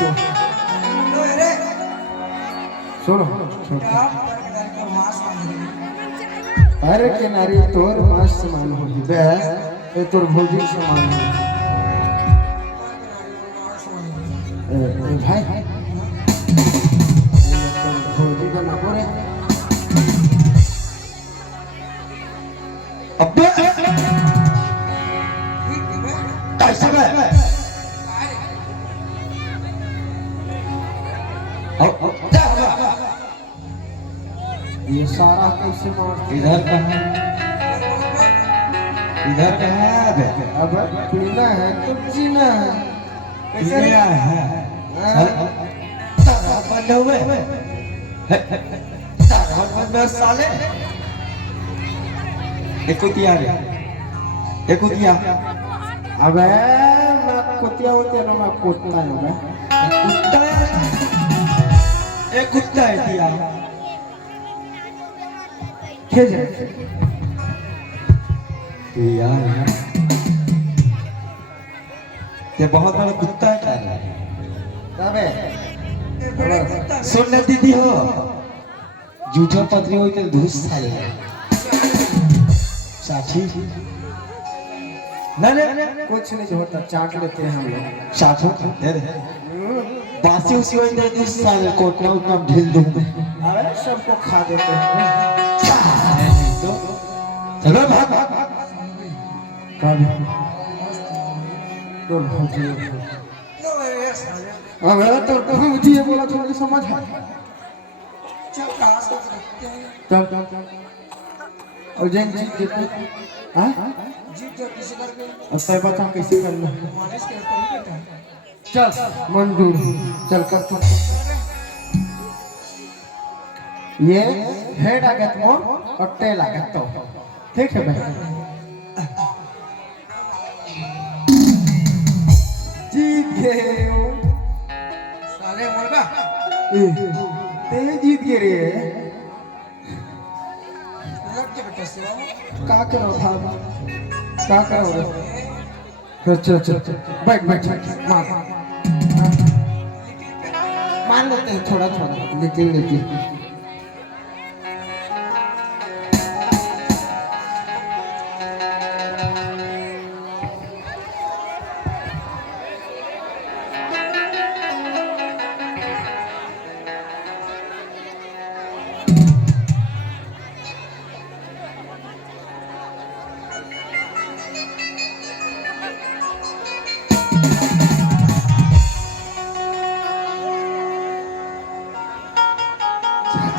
तो सुनो अरे के नारी तोर मास समान होगी बे ए तोर भौजी समान होगी ए भाई तोर भौजी का ना करे अब्बे कैसा बे ये सारा कैसे मार इधर कहाँ है अब पीना है तो जीना है कैसे है तारा बंद हुए तारा बंद साले देखो दिया रे देखो दिया अबे मैं कुत्ता होते ना मैं कुत्ता हूँ मैं कुत्ता एक कुत्ता है दिया क्या जाए यार ये बहुत बड़ा कुत्ता है तबे सुन दीदी हो जूठा पत्नी हो तो घुस साले साथी नहीं कुछ नहीं होता चाट लेते हैं हम लोग साथो दे दे बासी उसी हो दे दे साले कोटना उतना ढील दूंगा अरे सबको खा देते हैं तो चलो भाग भाग कभी तो भौजी अबे तो भौजी ये बोला थोड़ी समझ है चल और जैन जी देखो हाँ और तय बता कैसे करना चल मंजूर चल कर तू ये हेड आगत मोर और टेल आगत तो ठीक है भाई जीत गए हो साले मुर्गा ते जीत गए रे लग के बेटा से का करो था का करो रे चल बैठ मार लेते हैं थोड़ा लेकिन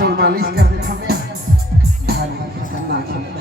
तो मालिश कर देता मैं भारी खतरनाक है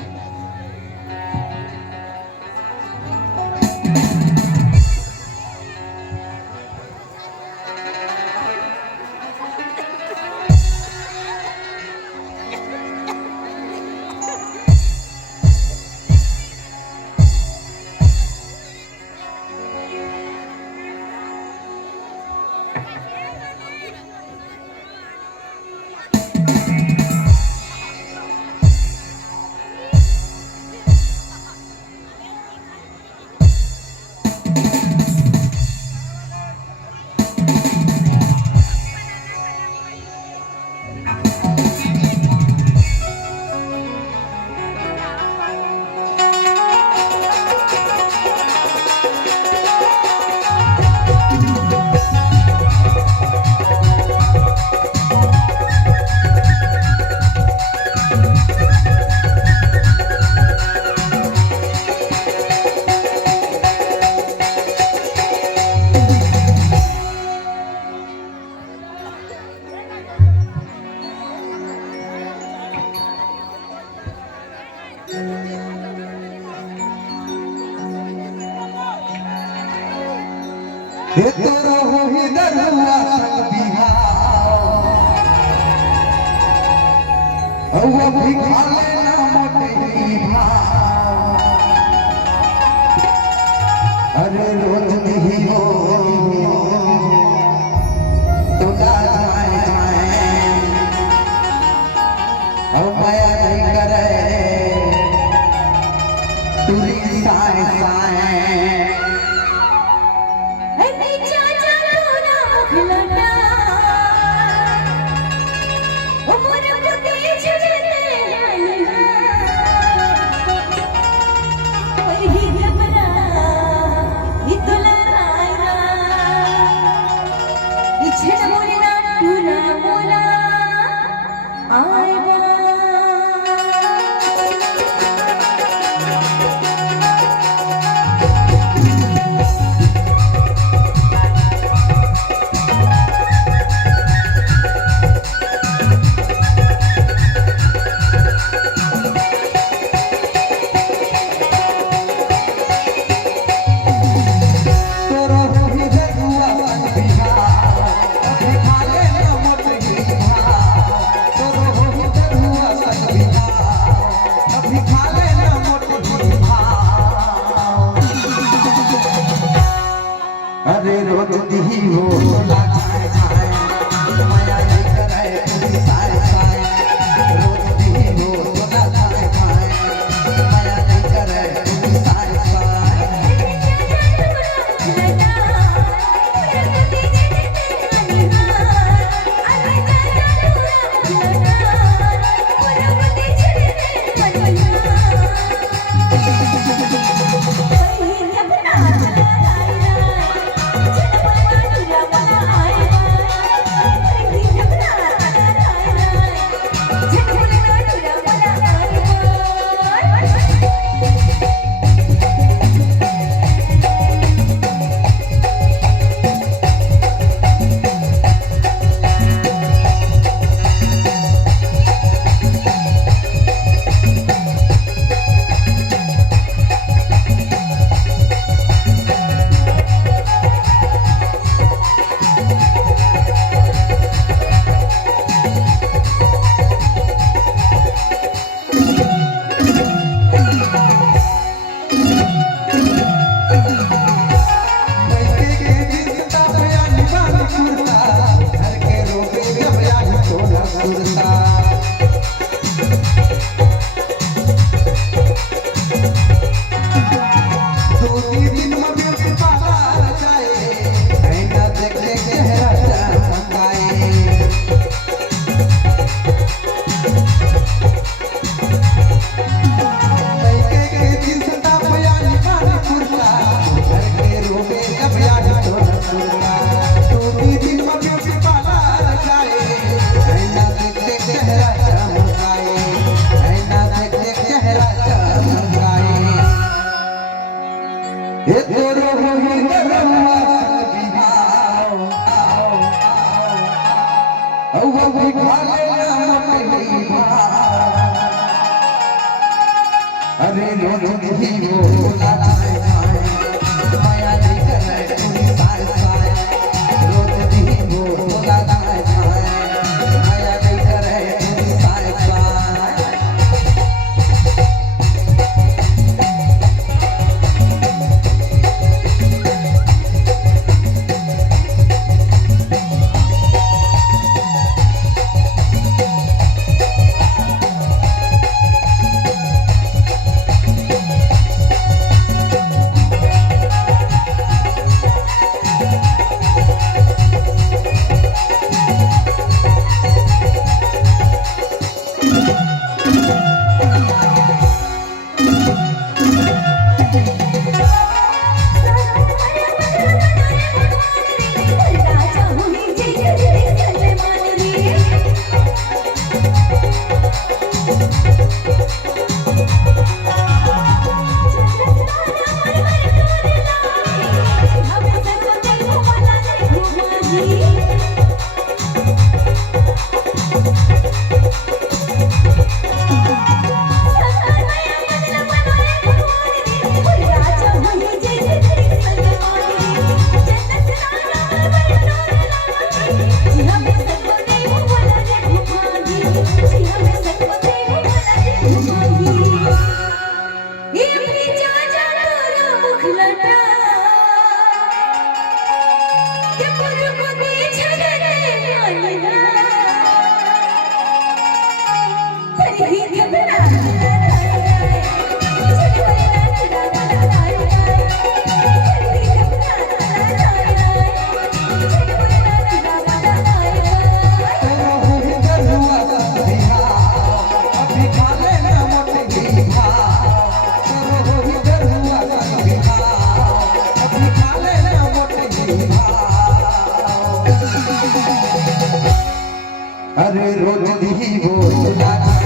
ये तो रहो ही दरुआ वो भी खा लेना मोटे भाव अरे रोज नहीं हो तो जाए अब माया नहीं करे तुरी साए चाचा तो ना झटमुरना टूरा बोला आए बा अरे रोज दी हो लाए जाए माया नहीं करे कोई साए साए रोज दी हो लाए जाए माया नहीं करे कोई साए साए अरे रोज दी हो लाए जाए माया नहीं करे कोई साए साए रोज दी हो लाए जाए माया नहीं करे कोई साए साए अरे रोज दी वो